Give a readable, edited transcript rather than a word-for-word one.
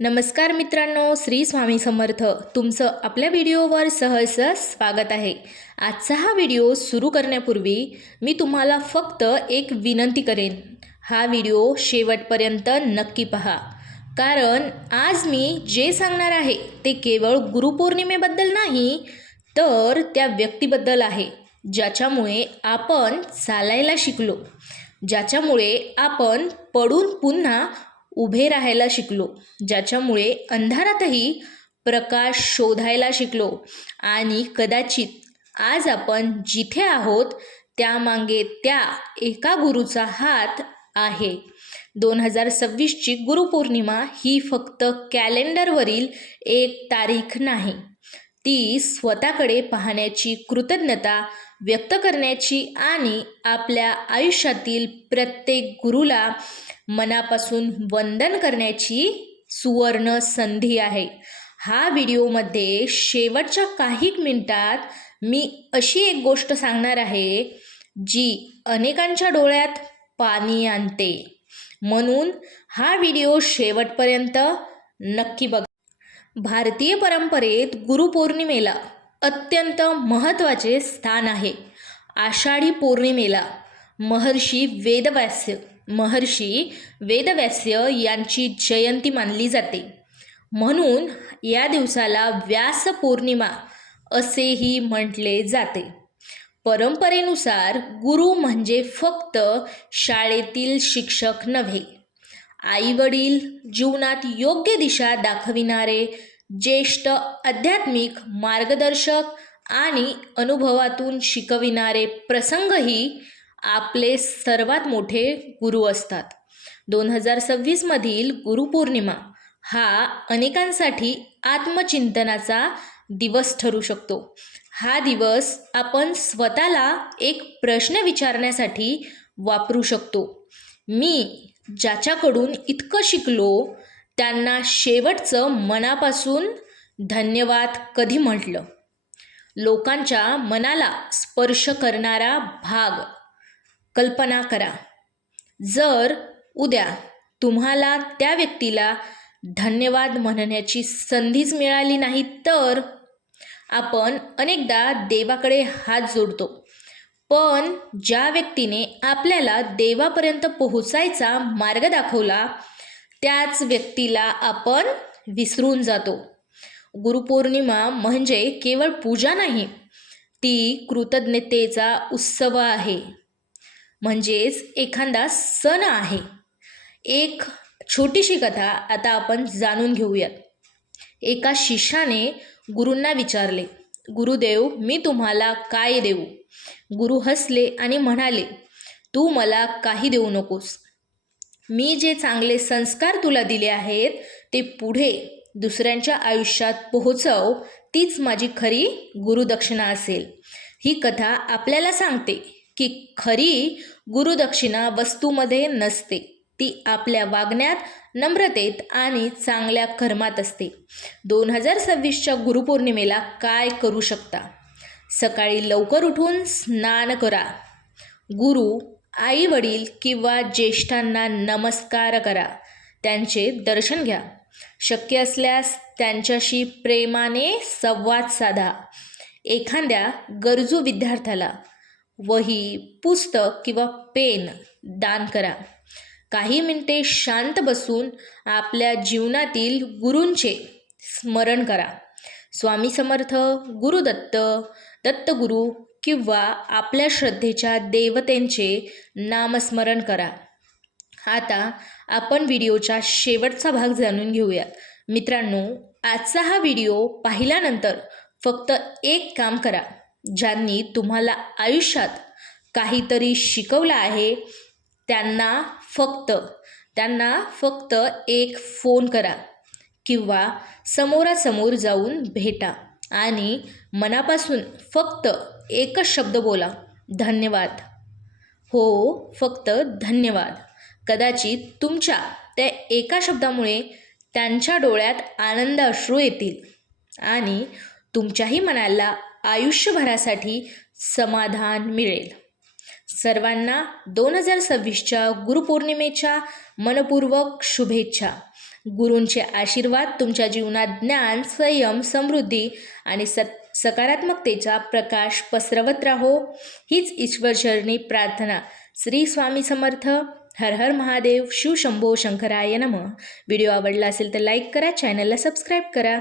नमस्कार मित्रांनो, श्री स्वामी समर्थ. तुमचं आपल्या व्हिडिओवर सहर्ष स्वागत आहे. आजचा हा व्हिडिओ सुरू करण्यापूर्वी मी तुम्हाला फक्त एक विनंती करेन. हा व्हिडिओ शेवटपर्यंत नक्की पहा, कारण आज मी जे सांगणार आहे ते केवळ गुरुपौर्णिमेबद्दल नाही, तर त्या व्यक्तीबद्दल आहे ज्याच्यामुळे आपण चालायला शिकलो, ज्याच्यामुळे आपण पडून पुन्हा उभे राहायला शिकलो, ज्याच्यामुळे अंधारातही प्रकाश शोधायला शिकलो आणि कदाचित आज आपण जिथे आहोत त्यामागे त्या एका गुरुचा हात आहे. 2026ची गुरुपौर्णिमा ही फक्त कॅलेंडरवरील एक तारीख नाही, ती स्वतःकडे पाहण्याची कृतज्ञता व्यक्त करण्याची आणि आपल्या आयुष्यातील प्रत्येक गुरुला मनापासून वंदन करण्याची सुवर्ण संधी आहे. हा व्हिडिओमध्ये शेवटच्या काही मिनिटात मी अशी एक गोष्ट सांगणार आहे जी अनेकांच्या डोळ्यात पाणी आणते, म्हणून हा व्हिडिओ शेवटपर्यंत नक्की बघा. भारतीय परंपरेत गुरुपौर्णिमेला अत्यंत महत्त्वाचे स्थान आहे. आषाढी पौर्णिमेला महर्षी वेदव्यास्य यांची जयंती मानली जाते, म्हणून या दिवसाला व्यास पौर्णिमा असेही म्हटले जाते. परंपरेनुसार गुरु म्हणजे फक्त शाळेतील शिक्षक नव्हे, आईवडील, जीवनात योग्य दिशा दाखविणारे ज्येष्ठ आध्यात्मिक मार्गदर्शक आणि अनुभवातून शिकविणारे प्रसंगही आपले सर्वात मोठे गुरु असतात. 2026मधील गुरुपौर्णिमा हा अनेकांसाठी आत्मचिंतनाचा दिवस ठरू शकतो. हा दिवस आपण स्वतःला एक प्रश्न विचारण्यासाठी वापरू शकतो. मी ज्याच्याकडून इतकं शिकलो त्यांना शेवटचं मनापासून धन्यवाद कधी म्हटलं? लोकांच्या मनाला स्पर्श करणारा भाग कल्पना करा. जर उद्या तुम्हाला त्या व्यक्तीला धन्यवाद म्हणण्याची संधीच मिळाली नाही तर? आपण अनेकदा देवाकडे हात जोडतो, पण ज्या व्यक्तीने आपल्याला देवापर्यंत पोहोचायचा मार्ग दाखवला त्याच व्यक्तीला आपण विसरून जातो. गुरुपौर्णिमा म्हणजे केवळ पूजा नाही, ती कृतज्ञतेचा उत्सव आहे, म्हणजेच एखादा सण आहे. एक छोटीशी कथा आता आपण जाणून घेऊयात. एका शिष्याने गुरूंना विचारले, गुरुदेव, मी तुम्हाला काय देऊ? गुरु हसले आणि म्हणाले, तू मला काही देऊ नकोस. मी जे चांगले संस्कार तुला दिले आहेत ते पुढे दुसऱ्यांच्या आयुष्यात पोहोचव, तीच माझी खरी गुरुदक्षिणा असेल. ही कथा आपल्याला सांगते की खरी गुरुदक्षिणा वस्तूमध्ये नसते, ती आपल्या वागण्यात, नम्रतेत आणि चांगल्या कर्मात असते. 2026च्या गुरुपौर्णिमेला काय करू शकता? सकाळी लवकर उठून स्नान करा. गुरु, आई वडील किंवा ज्येष्ठांना नमस्कार करा. त्यांचे दर्शन घ्या. शक्य असल्यास त्यांच्याशी प्रेमाने संवाद साधा. एखाद्या गरजू विद्यार्थ्याला वही, पुस्तक किंवा पेन दान करा. काही मिनिटे शांत बसून आपल्या जीवनातील गुरूंचे स्मरण करा. स्वामी समर्थ, गुरुदत्त, दत्तगुरू किंवा आपल्या श्रद्धेच्या देवतेंचे नामस्मरण करा. आता आपण व्हिडिओचा शेवटचा भाग जाणून घेऊयात. मित्रांनो, आजचा हा व्हिडिओ पाहिल्यानंतर फक्त एक काम करा. ज्यांनी तुम्हाला आयुष्यात काहीतरी शिकवलं आहे त्यांना फक्त एक फोन करा किंवा समोरासमोर जाऊन भेटा आणि मनापासून फक्त एकच शब्द बोला, धन्यवाद. हो, फक्त धन्यवाद. कदाचित तुमच्या त्या एका शब्दामुळे त्यांच्या डोळ्यात आनंद अश्रू येतील आणि तुमच्याही मनाला आयुष्यभरासाठी समाधान मिळेल. सर्वांना 2026च्या गुरुपौर्णिमेच्या मनपूर्वक शुभेच्छा. गुरूंचे आशीर्वाद तुमच्या जीवनात ज्ञान, संयम, समृद्धी आणि सकारात्मकतेचा प्रकाश पसरवत राहो. हीच ईश्वरचरणी प्रार्थना. श्री स्वामी समर्थ. हर हर महादेव. शिव शंभो शंकराय नमः. व्हिडिओ आवडला असेल तर लाईक करा, चॅनलला सबस्क्राईब करा.